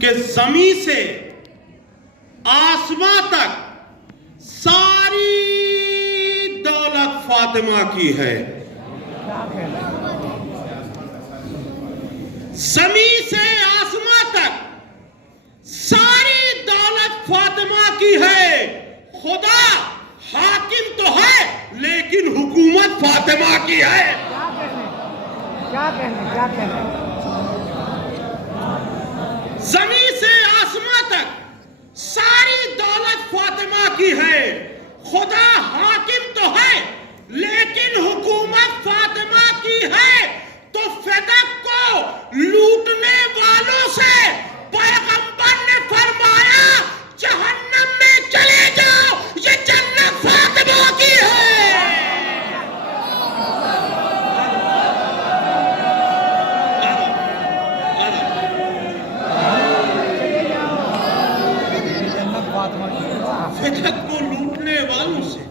کہ زمین سے آسمان تک ساری دولت فاطمہ کی ہے. زمین سے آسمان تک ساری دولت فاطمہ کی ہے. خدا حاکم تو ہے لیکن حکومت فاطمہ کی ہے. کیا کہنے زمین سے آسمان تک ساری دولت فاطمہ کی ہے. خدا حاکم تو ہے لیکن حکومت فاطمہ کی ہے. تو فدق کو لوٹنے والوں سے پیغمبر نے فرمایا جہنم میں چلے جاؤ، یہ جنت فاطمہ کی ہے. فدق کو لوٹنے والوں سے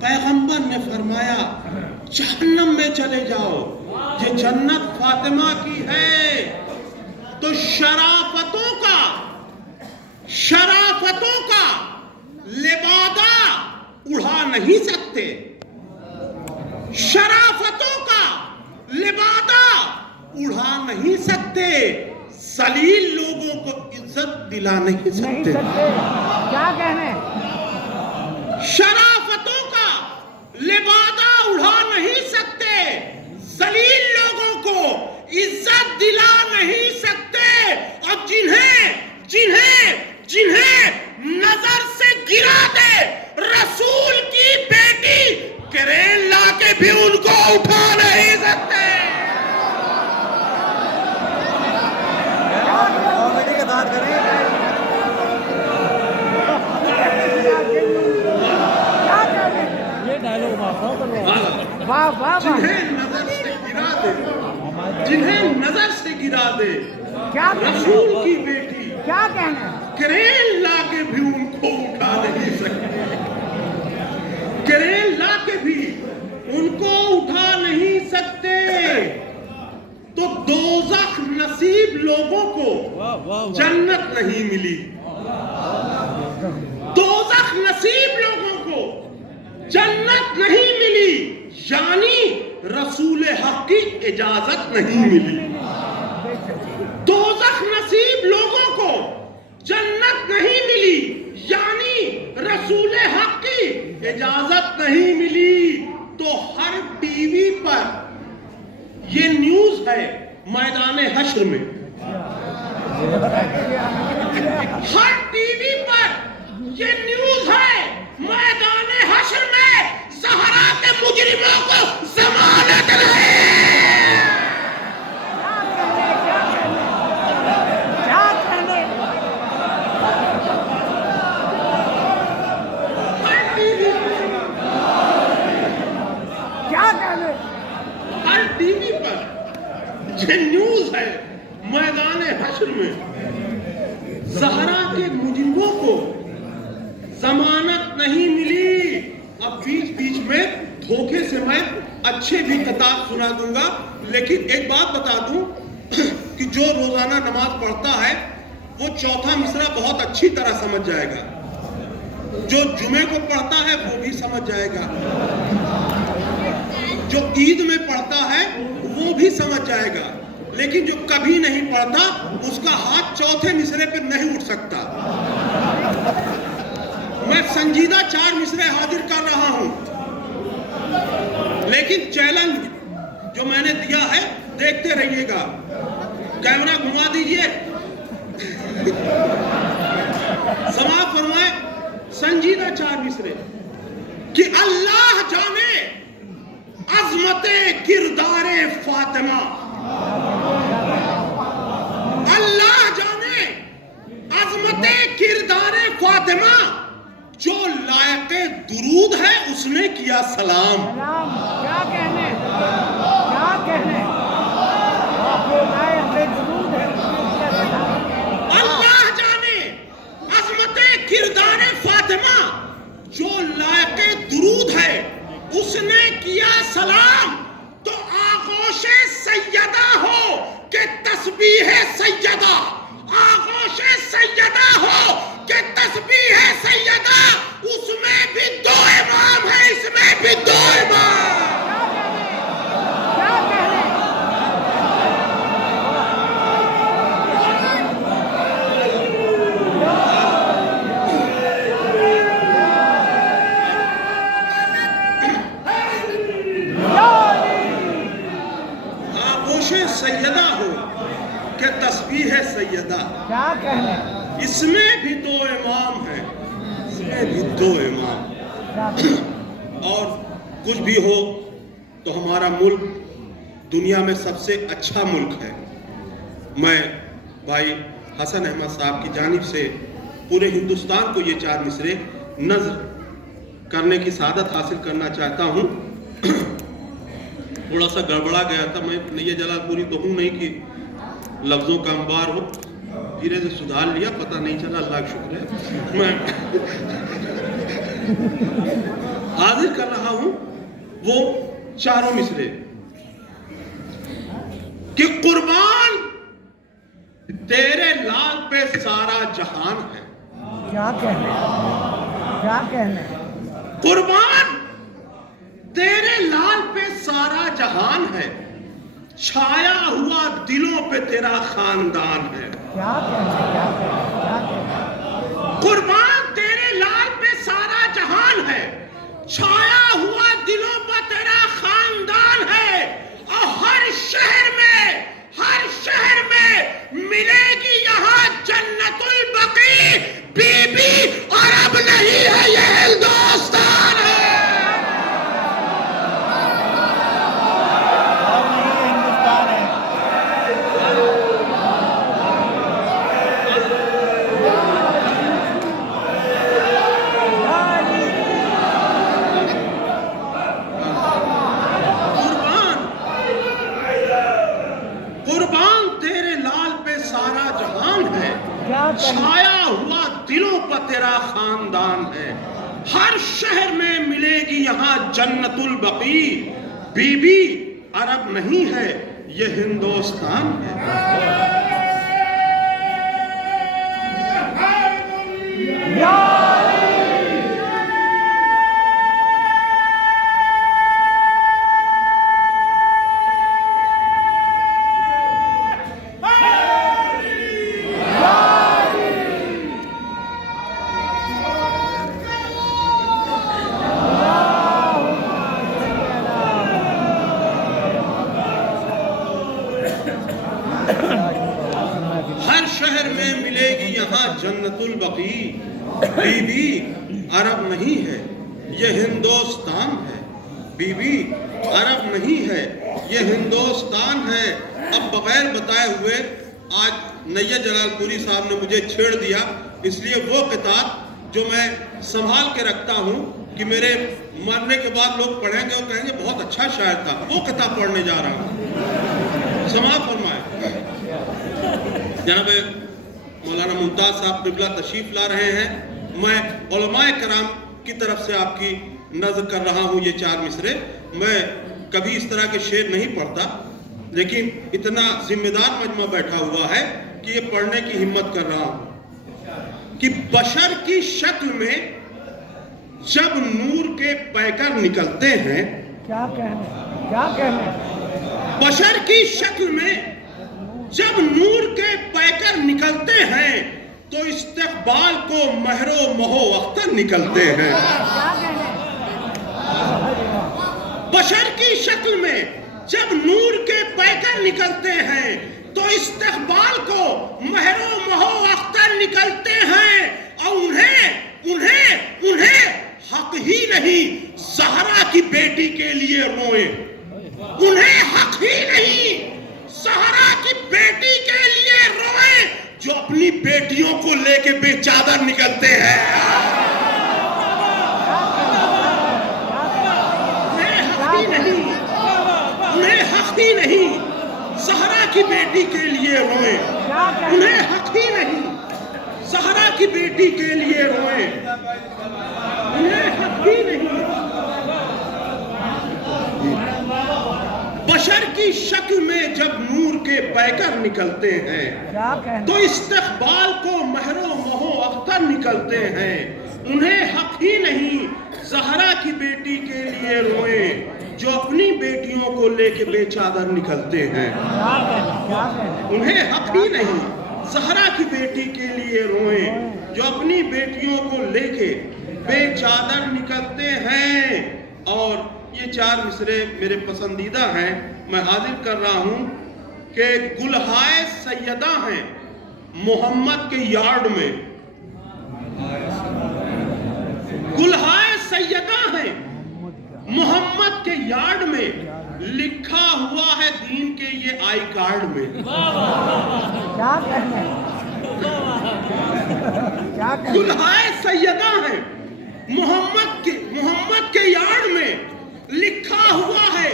پیغمبر نے فرمایا جہنم میں چلے جاؤ، یہ جنت فاطمہ کی ہے. تو شرافتوں کا لبادہ اڑا نہیں سکتے. شرافتوں کا لبادہ اڑا نہیں سکتے. ذلیل لوگوں کو عزت دلا نہیں سکتے. کیا کہنے شرافتوں کا لبادہ اڑا نہیں سکتے. ذلیل لوگوں کو عزت دلا نہیں سکتے. اور جنہیں نظر سے گرا دے رسول کی بیٹی، کرین لا کے بھی ان کو اٹھا نہیں سکتے. جنہیں نظر سے گرا دے رسول کی بیٹی، کیا کہنا کرین لا کے بھی ان کو اٹھا نہیں سکتے. کرین لا کے بھی ان کو اٹھا نہیں سکتے. تو دوزخ نصیب لوگوں کو جنت نہیں ملی. دوزخ نصیب لوگوں کو جنت نہیں ملی، یعنی رسول حق کی اجازت نہیں ملی. دوزخ نصیب لوگوں کو جنت نہیں ملی، یعنی رسول حق کی اجازت نہیں ملی. تو ہر ٹی وی پر یہ نیوز ہے میدان حشر میں. ہر ٹی وی پر یہ نیوز ہے میدان حشر میں زہرا کے مجرموں کو ضمانت رہے. ہر ٹی وی پر یہ نیوز ہے میدان حشر میں زہرا کے مجرموں کو ضمانت نہیں ملی. اب بیچ میں دھوکے سے میں اچھے بھی خطاب سنا دوں گا، لیکن ایک بات بتا دوں کہ جو روزانہ نماز پڑھتا ہے وہ چوتھا مصرع بہت اچھی طرح سمجھ جائے گا. جو جمعے کو پڑھتا ہے وہ بھی سمجھ جائے گا. جو عید میں پڑھتا ہے وہ بھی سمجھ جائے گا. لیکن جو کبھی نہیں پڑھتا اس کا ہاتھ چوتھے مصرعے پہ نہیں اٹھ سکتا. میں سنجیدہ 4 مصرعے حاضر کر رہا ہوں، لیکن چیلنج جو میں نے دیا ہے دیکھتے رہیے گا. کیمرہ گھما دیجئے، سماعت فرمائے. سنجیدہ 4 مصرعے کہ اللہ جانے عظمت کردار فاطمہ، اللہ جانے عظمت کردار فاطمہ. جو لائق درود ہے اس نے کیا سلام. کیا کہنے اللہ جانے عظمت کردار فاطمہ، جو لائق درود ہے اس نے کیا سلام. تو آغوش سیدہ ہو کہ تسبیح سیدہ، آغوش بھی دو امام. کیا کہنے آغوش سیدہ ہو کہ تسبیح سیدہ. کیا کہنے اس میں بھی دو امام ہیں, اس میں بھی دو امام. کیا کہنے اور کچھ بھی ہو تو ہمارا ملک دنیا میں سب سے اچھا ملک ہے. میں بھائی حسن احمد صاحب کی جانب سے پورے ہندوستان کو یہ 4 مصرے نظر کرنے کی سعادت حاصل کرنا چاہتا ہوں. تھوڑا سا گڑبڑا گیا تھا, میں نیہ جلال پوری تو ہوں نہیں کہ لفظوں کا انبار ہو, دھیرے سے سدھار لیا, پتہ نہیں چلا, اللہ کا شکر ہے. میں حاضر کر رہا ہوں وہ 4 مصرے کہ قربان تیرے لال پہ سارا جہان ہے. کیا کہنے کیا کہنے قربان تیرے لال پہ سارا جہان ہے, چھایا ہوا دلوں پہ تیرا خاندان ہے. کیا کہنے کیا کہنے کیا کہنے قربان تیرے لال پہ سارا جہان ہے, چھایا ہوا دلوں پہ تیرا خاندان ہے. اور ہر شہر میں ملے گی یہاں جنت البقیع, بی بی عرب نہیں ہے یہ ہندوستان ہے. قربان تیرے لال پہ سارا جہان ہے, کیا کہنے چھایا ہوا دلوں پر تیرا خاندان ہے. ہر شہر میں ملے گی یہاں جنت البقیع, بی بی عرب نہیں ہے یہ ہندوستان ہے. ہر شہر میں ملے گی یہاں جنت البقیع, بی بی عرب نہیں ہے یہ ہندوستان ہے. بی بی عرب نہیں ہے یہ ہندوستان ہے. اب بغیر بتائے ہوئے آج نیہ جلال پوری صاحب نے مجھے چھیڑ دیا, اس لیے وہ کتاب جو میں سنبھال کے رکھتا ہوں کہ میرے مرنے کے بعد لوگ پڑھیں گے اور کہیں گے بہت اچھا شاعر تھا, وہ کتاب پڑھنے جا رہا ہوں. سماعت فرمائے. جناب مولانا ممتاز صاحب قبلہ تشریف لا رہے ہیں. میں علماء کرام کی طرف سے آپ کی نظر کر رہا ہوں یہ 4 مصرے. میں کبھی اس طرح کے شعر نہیں پڑھتا, لیکن اتنا ذمہ دار مجمع بیٹھا ہوا ہے کہ یہ پڑھنے کی ہمت کر رہا ہوں کہ بشر کی شکل میں جب نور کے پیکر نکلتے ہیں, کیا کہنے کیا کہنے بشر کی شکل میں جب نور کے پیکر نکلتے ہیں تو استقبال کو مہر و مہو اختر نکلتے ہیں. کیا کہنے بشر کی شکل میں جب نور کے پیکر نکلتے ہیں تو استقبال کو مہر و مہو اختر نکلتے ہیں. اور انہیں حق ہی نہیں زہرا کی بیٹی کے لیے روئیں. انہیں حق ہی نہیں زہرا کی بیٹی کے لیے روئیں جو اپنی بیٹیوں کو لے کے بے چادر نکلتے ہیں. انہیں حق ہی نہیں زہرا کی بیٹی کے لیے روئیں. انہیں حق ہی نہیں زہرا کی بیٹی کے لیے روئیں. انہیں حق ہی نہیں. بشر کی شکل میں جب نور کے پیکر نکلتے ہیں تو استقبال کو مہر و مہو اختر نکلتے ہیں. انہیں حق ہی نہیں زہرا کی بیٹی کے لیے روئیں جو اپنی بیٹیوں کو لے کے بے چادر نکلتے ہیں. انہیں حق ہی نہیں. زہرا کی بیٹی کے لیے روئیں جو اپنی بیٹیوں کو لے کے بے چادر نکلتے ہیں. اور یہ 4 مصرے میرے پسندیدہ ہیں. میں حاضر کر رہا ہوں کہ گلہائے سیدہ ہیں محمد کے یارڈ میں. گلہائے سیدہ ہیں محمد کے یارڈ میں. لکھا ہوا ہے دین کے یہ آئی کارڈ میں. گلہائے سیدہ ہیں محمد کے یارڈ میں. لکھا ہوا ہے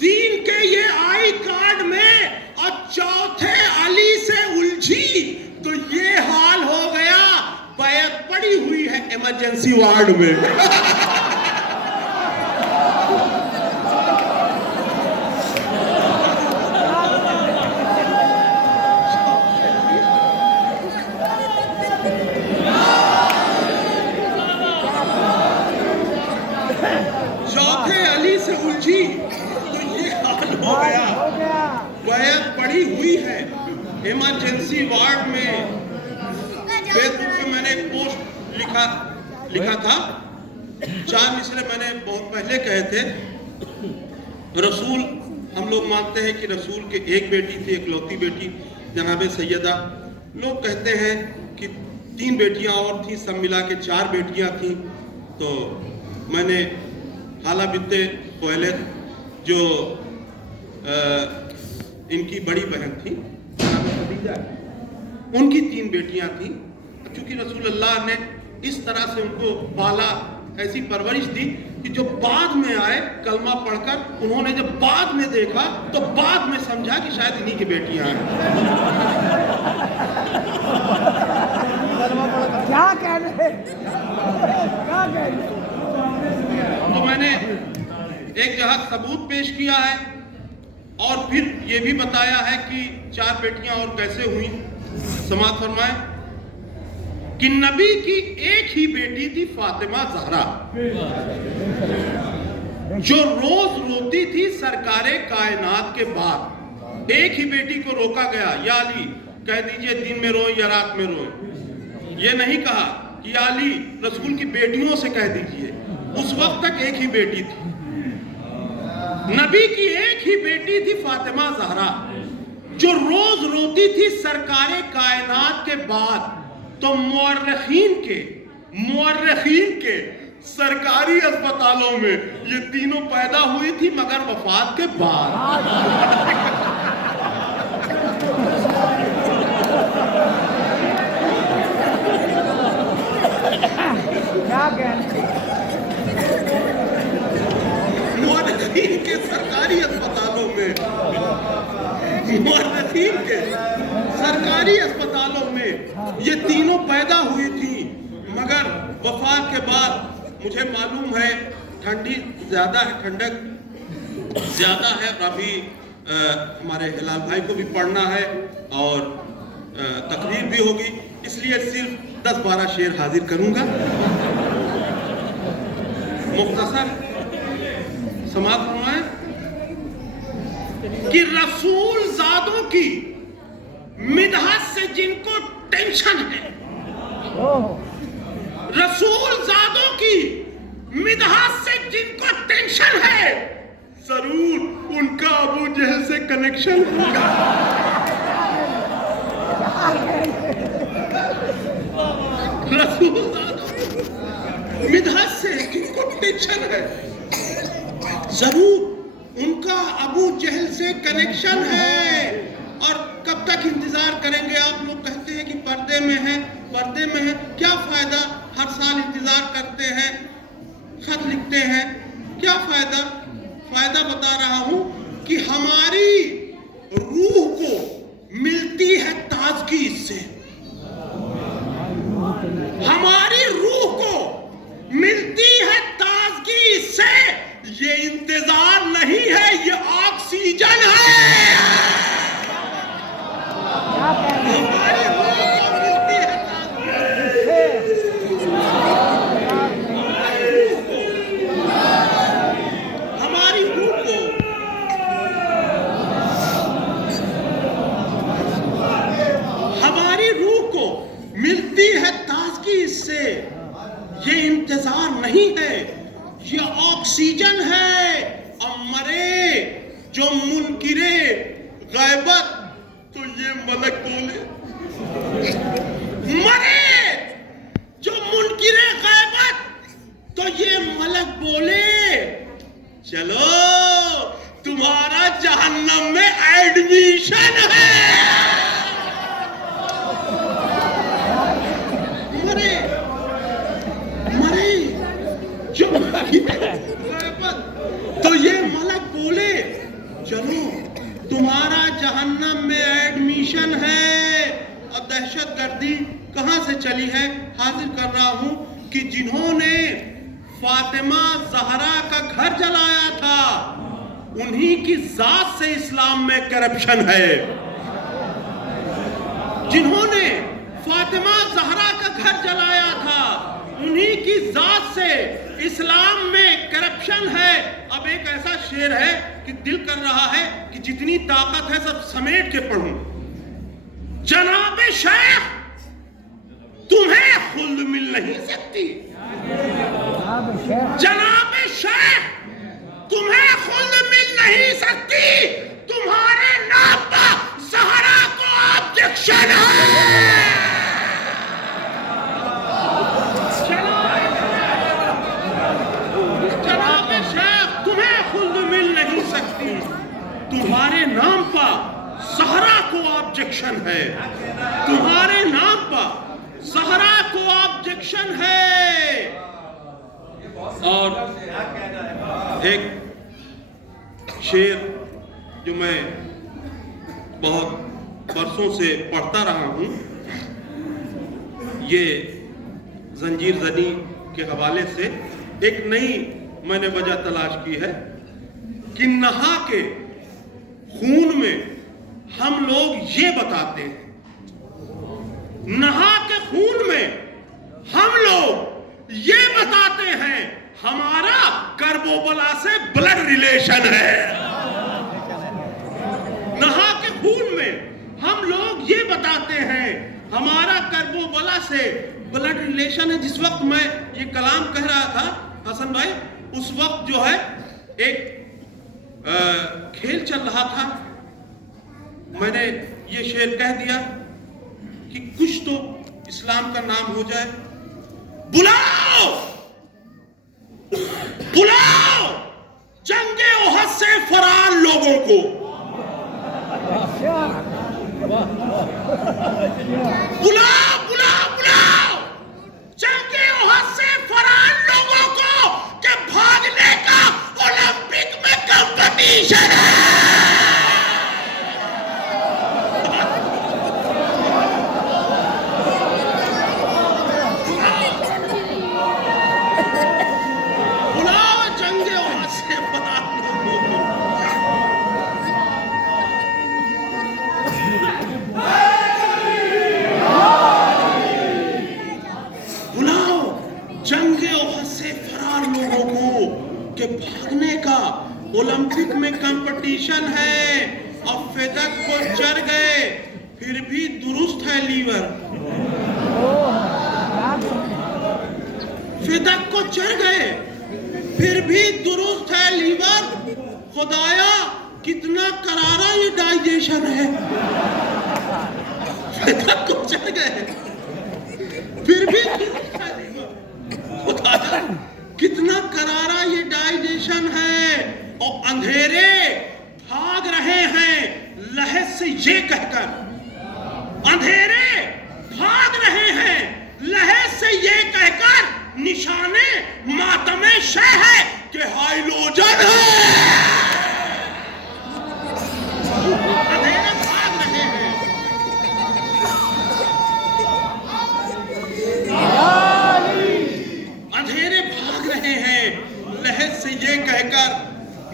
دین کے یہ آئی کارڈ میں. اور چوتھے علی سے الجھی تو یہ حال ہو گیا بیعت پڑی ہوئی ہے ایمرجنسی وارڈ میں. چوتھے علی سے الجھی تو یہ حال ہو گیا بیعت پڑی ہوئی ہے ایمرجنسی وارڈ میں. فیس بک پہ میں نے ایک پوسٹ لکھا تھا. 4 مصرے میں نے بہت پہلے کہے تھے. رسول ہم لوگ مانتے ہیں کہ رسول کے ایک بیٹی تھی, ایک لوتی بیٹی جناب سیدہ. لوگ کہتے ہیں کہ 3 بیٹیاں اور تھیں, سب ملا کے 4 بیٹیاں تھیں. تو میں نے حالہ بنت خویلد جو ان کی بڑی بہن تھی خدیجہ, ان کی 3 بیٹیاں تھیں. چونکہ رسول اللہ نے اس طرح سے ان کو پالا, ایسی پرورش دی کہ جو بعد میں آئے کلمہ پڑھ کر, انہوں نے جب بعد میں دیکھا تو بعد میں سمجھا کہ شاید انہی کی بیٹیاں ہیں. کیا کہہ رہے تو میں نے ایک جگہ ثبوت پیش کیا ہے اور پھر یہ بھی بتایا ہے کہ 4 بیٹیاں اور کیسے ہوئیں. سماعت فرمائیں کہ نبی کی ایک ہی بیٹی تھی فاطمہ زہرا, جو روز روتی تھی سرکار کائنات کے بعد. ایک ہی بیٹی کو روکا گیا, یا علی کہہ دیجئے دن میں روئیں یا رات میں روئیں. یہ نہیں کہا کہ یا علی رسول کی بیٹیوں سے کہہ دیجئے. اس وقت تک ایک ہی بیٹی تھی. نبی کی ایک ہی بیٹی تھی فاطمہ زہرا, جو روز روتی تھی سرکار کائنات کے بعد. تو مورخین کے سرکاری اسپتالوں میں یہ تینوں پیدا ہوئی تھی مگر وفات کے بعد. مورخین کے سرکاری اسپتالوں میں یہ تینوں پیدا ہوئی تھی مگر وفات کے بعد. مجھے معلوم ہے ٹھنڈی زیادہ ہے, ٹھنڈک زیادہ ہے, اور ابھی ہمارے ہلال بھائی کو بھی پڑھنا ہے اور تقریر بھی ہوگی, اس لیے صرف 10-12 شعر حاضر کروں گا. مختصر سماعت فرمائیں کہ رسول زادوں کی مدحت سے جن کو ٹینشن ہے, رسول زادوں کی مدحت سے جن کو ٹینشن ہے, ضرور ان کا ابو جہل سے کنیکشن ہوگا. رسول زادوں کی مدحت سے جن کو ٹینشن ہے, ضرور ان کا ابو جہل سے کنیکشن ہے. اور کب تک انتظار کریں گے؟ آپ لوگ کہتے ہیں کہ پردے میں ہیں, کیا فائدہ؟ ہر سال انتظار کرتے ہیں, خط لکھتے ہیں, کیا فائدہ؟ فائدہ بتا رہا ہوں کہ ہماری روح کو ملتی ہے تازگی اس سے. ہماری روح کو ملتی ہے تازگی اس سے. یہ انتظار نہیں ہے, یہ آکسیجن ہے. ہماری روح کو ملتی ہے تازگی. ملتی ہے تازگی اس سے، یہ انتظار نہیں ہے، یہ آکسیجن ہے، اور مرے جو منکرے غیبت تو یہ ملک بولے، مرے جو منکرے غیبت تو یہ ملک بولے، چلو تمہارا جہنم میں ایڈمیشن ہے۔ مرے جو تو یہ ملک بولے، چلو تمہارا جہنم میں ایڈمیشن ہے۔ اب دہشت گردی کہاں سے چلی ہے؟ حاضر کر رہا ہوں کہ جنہوں نے فاطمہ زہرا کا گھر جلایا تھا انہی کی ذات سے اسلام میں کرپشن ہے۔ جنہوں نے فاطمہ زہرا کا گھر جلایا تھا انہی کی ذات سے اسلام میں کرپشن ہے۔ اب ایک ایسا شعر ہے کہ دل کر رہا ہے کہ جتنی طاقت ہے سب سمیٹ کے پڑھوں۔ جناب شیخ تمہیں خلد مل نہیں سکتی، جناب شیخ تمہیں خلد مل نہیں سکتی، تمہارے نام پر زہرا کو آبجیکشن ہے۔ جناب شیخ تمہیں خلد مل نہیں سکتی، تمہارے نام پر زہرا کو آبجیکشن ہے، تمہارے نام پر زہرا کو آبجیکشن ہے۔ اور ایک شعر جو میں بہت برسوں سے پڑھتا رہا ہوں، یہ زنجیر زنی کے حوالے سے ایک نئی میں نے وجہ تلاش کی ہے کہ نہا کے خون میں ہم لوگ یہ بتاتے ہیں، نہا کے خون میں ہم لوگ یہ بتاتے ہیں ہمارا کرب و بلا سے بلڈ ریلیشن ہے۔ نہا کے خون میں ہم لوگ یہ بتاتے ہیں ہمارا کرب و بلا سے بلڈ ریلیشن ہے۔ جس وقت میں یہ کلام کہہ رہا تھا حسن بھائی، اس وقت جو ہے ایک کھیل چل رہا تھا، میں نے یہ شعر کہہ دیا کہ کچھ تو اسلام کا نام ہو جائے۔ بلاؤ بلاؤ جنگ احد سے فرار لوگوں کو، بلاؤ بلاؤ بلاؤ جنگ احد سے فرار لوگوں کو کہ بھاگنے کا اولمپک میں کمپٹیشن ہے۔ بھاگنے کا اولمپک میں کمپٹیشن ہے، اور فدق کو چڑھ گئے پھر بھی درست ہے لیور، فدق کو چڑھ گئے پھر بھی درست ہے لیور، خدایا کتنا کرارا یہ ڈائجیشن ہے۔ فدق کو چڑھ گئے پھر بھی درست ہے لیور، خدایا کتنا کرارا یہ ڈائجیشن ہے۔ اور اندھیرے بھاگ رہے ہیں لہد سے یہ کہہ کر، اندھیرے بھاگ رہے ہیں لہد سے یہ کہہ کر، نشانے ماتم شہ ہے کہ ہائیلوجن ہے۔ اندھیرے بھاگ رہے ہیں، اندھیرے بھاگ رہے ہیں لہد سے یہ کہہ کر،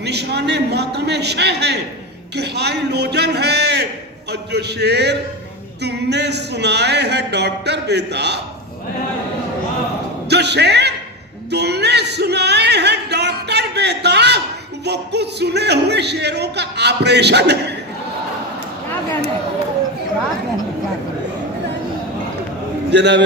نشانے ماتم شہ ہے کہ ہائیلوجن ہے۔ اور جو شعر تم نے سنائے ہیں ڈاکٹر بیٹا، جو شعر تم نے سنائے ہیں ڈاکٹر بیٹا، وہ کچھ سنے ہوئے شعروں کا آپریشن ہے۔ جناب